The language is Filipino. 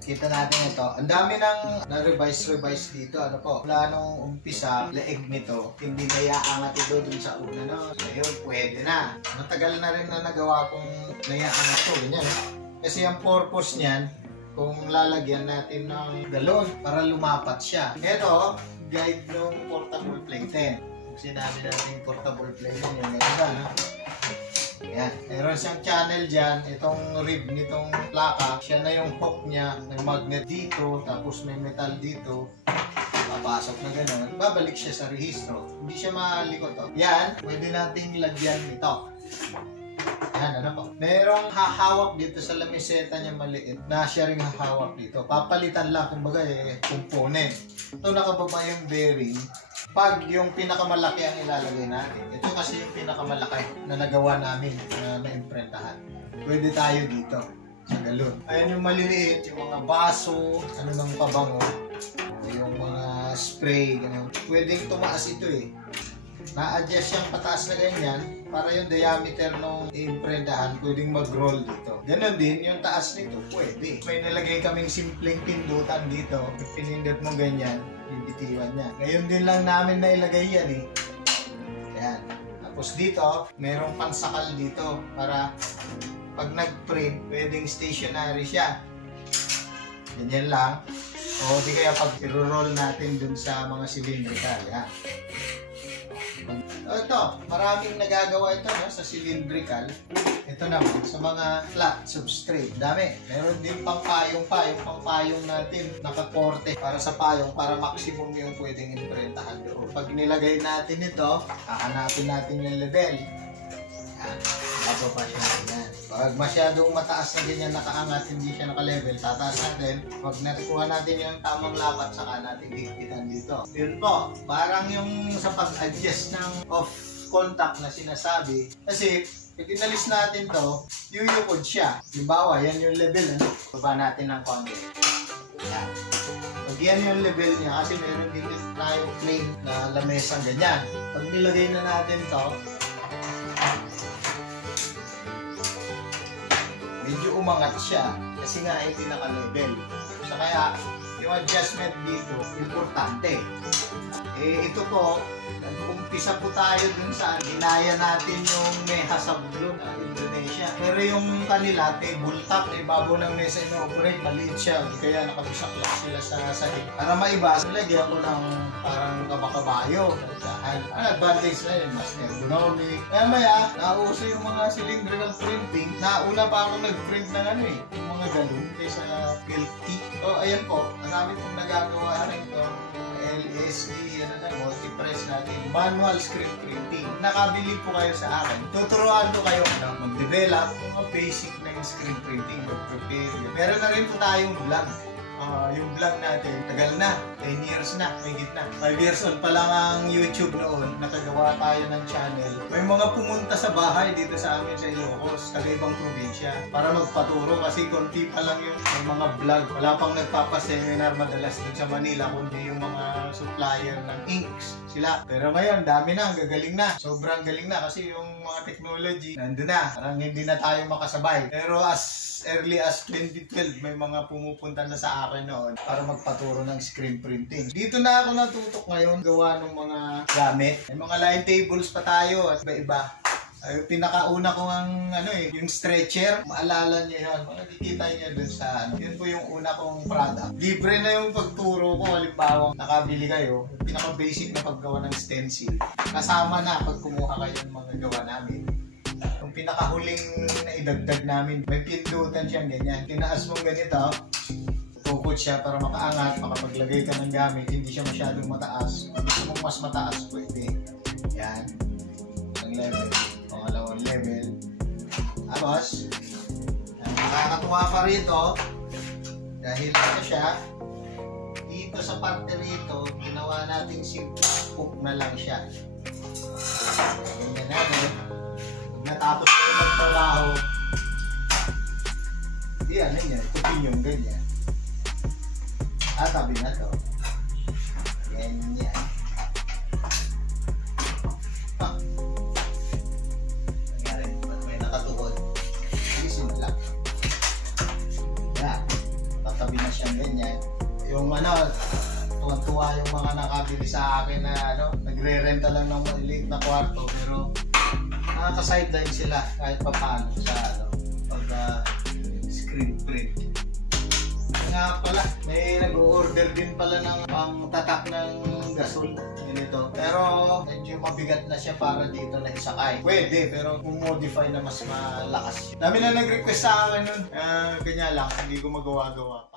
kita natin ito. Ang dami nang na-revise dito. Ano po? Mula nung umpisa, leeg nito, hindi na iaangat ito dun sa una. No? Ngayon, pwede na. Matagal na rin na nagawa kung naiaangat ito. Ganyan. Kasi ang purpose niyan, kung lalagyan natin ng galon para lumapat siya. Ito, guide ng portable playpen. Sinabi natin portable playpen yung ganyan. Yan. Meron siyang channel dyan. Itong rib nitong plaka, siya na yung hook niya. May magnet dito, tapos may metal dito. Papasok na gano'n. Babalik siya sa rehistro. Hindi siya malikot. Oh. Yan, pwede nating lagyan ito. Yan, ano po. Merong hahawak dito sa lamiseta niya maliit na siya rin hahawak dito. Papalitan lang, kumbaga component. Ito nakababa yung bearing. Pag yung pinakamalaki ang ilalagay natin, ito kasi yung pinakamalaki na nagawa namin na na-imprentahan. Pwede tayo dito sa galon. Ayan yung maliliit, yung mga baso, ano nang pabango, yung mga spray, ganun. Pwedeng tumaas ito eh. Na-adjust yung pataas na ganyan para yung diameter ng imprentahan pwedeng mag-roll dito. Ganon din, yung taas nito pwede. May nalagay kaming simpleng pindutan dito. Pinindot mo ganyan, bibitiwan niya. Ngayon din lang namin nailagay yan eh. Yan. Tapos dito, merong pansakal dito para pag nag-print, pwedeng stationary siya. Ganyan lang. O di kaya pag i-roll natin dun sa mga cylindrical. Yan. Ito, maraming nagagawa ito no, sa cylindrical. Ito naman, sa mga flat substrate. Dami. Meron din pang payong pa. Yung pang payong natin, nakakorte para sa payong para maximum yung pwedeng imprentahan doon. Pag nilagay natin ito, hahanapin natin yung level. Yan. Bababa siya ganyan. Pag masyadong mataas na ganyan nakaangat, hindi siya naka-level, tataas natin. Pag nakuha natin yung tamang lapat, saka natin higpitan dito. Yun po, parang yung sa pag-adjust ng off contact na sinasabi. Kasi, pag inalis natin to, yuyukod siya. Halimbawa, yan yung level. Ano? Baba natin ng konti. Yan. Pag yan yung level niya, kasi meron din tayong plain na lamesang ganyan. Pag nilagay na natin to, medyo umangat siya kasi nga ay pinaka-level. So kaya, yung adjustment dito, importante. Eh, ito po, nag-umpisa po tayo dun sa ginaya natin yung meha sa Buglod, Indonesia. Pero yung kanila, table top, bago ng mesa ino-operate, maliit siya. Kaya nakabisak lang sila sa sahig. Para maiba, nilagyan ko ng parang kabakabayo. Ang advantage na yun, mas ergonomic. Kaya maya, nauso yung mga cylindrical printing. Nauna pa ako nag-print ng ano eh, yung mga galon kaysa PLT. So, ayan po, marami pong nagagawa rin ito. LSE, ano na, multi-press natin. Manual screen printing. Nakabili po kayo sa akin. Tuturuan ko kayo mag-develop mga basic na yung screen printing, mag-prepare. Meron na rin po tayong vlog. Yung vlog natin, tagal na, 10 years na, may gitna. 5 years old pa lang ang YouTube noon, nakagawa tayo ng channel. May mga pumunta sa bahay dito sa amin sa Ilocos, taga ibang probinsya, para magpaturo kasi konti pa lang yung mga vlog. Wala pang nagpapaseminar madalas dun sa Manila, kundi yung mga supplier ng inks sila. Pero ngayon, dami na, gagaling na. Sobrang galing na kasi yung mga technology, nandun na. Parang hindi na tayo makasabay. Pero as early as 2012, may mga pumupunta na sa akin noon para magpaturo ng screen printing. Dito na ako natutok ngayon gawa ng mga gamit. May mga line tables pa tayo at iba-iba. Ay, pinakauna ko ang yung stretcher. Maalala niyo yun. Makikita niyo dun sa yun po yung una kong product. Libre na yung pagturo ko. Halimbawa, nakabili kayo. Pinaka-basic na paggawa ng stencil. Kasama na pag kumuha kayo ng mga gawa namin. Yung pinakahuling na idagdag namin, may pindutan siyang ganyan. Tinaas mong ganito, pukot siya para makaangat, makapaglagay ka ng gamit, hindi siya masyadong mataas. Kung gusto mong mas mataas, pwede. Yan. Ang level. Pangalawang level. Tapos, nakakatuwa pa rito, dahil ito siya, dito sa parte rito, ginawa nating simple hook na lang siya. Ganyan natin. Natapos ko magtrabaho, yan, yan, kupin yung ganyan. Tabi na to. Ganyan. Nangyari, ba't may nakatukod? Isin na lang. Yan. nakatabi na siya ganyan. Yung tuwan-tuwa yung mga nakabili sa akin na nagre-renta lang ng maliit na kwarto, pero nakaka-sideline sila kahit pa paano sa pag screen print. Nga pala, may nag-order din pala ng pang-tatak ng gasol ganito. Pero medyo mabigat na siya para dito na isakay. Pwede, pero kung modify na mas malakas. Dami na nag-request sa akin nun. Kanya lang, hindi ko magawa-gawa.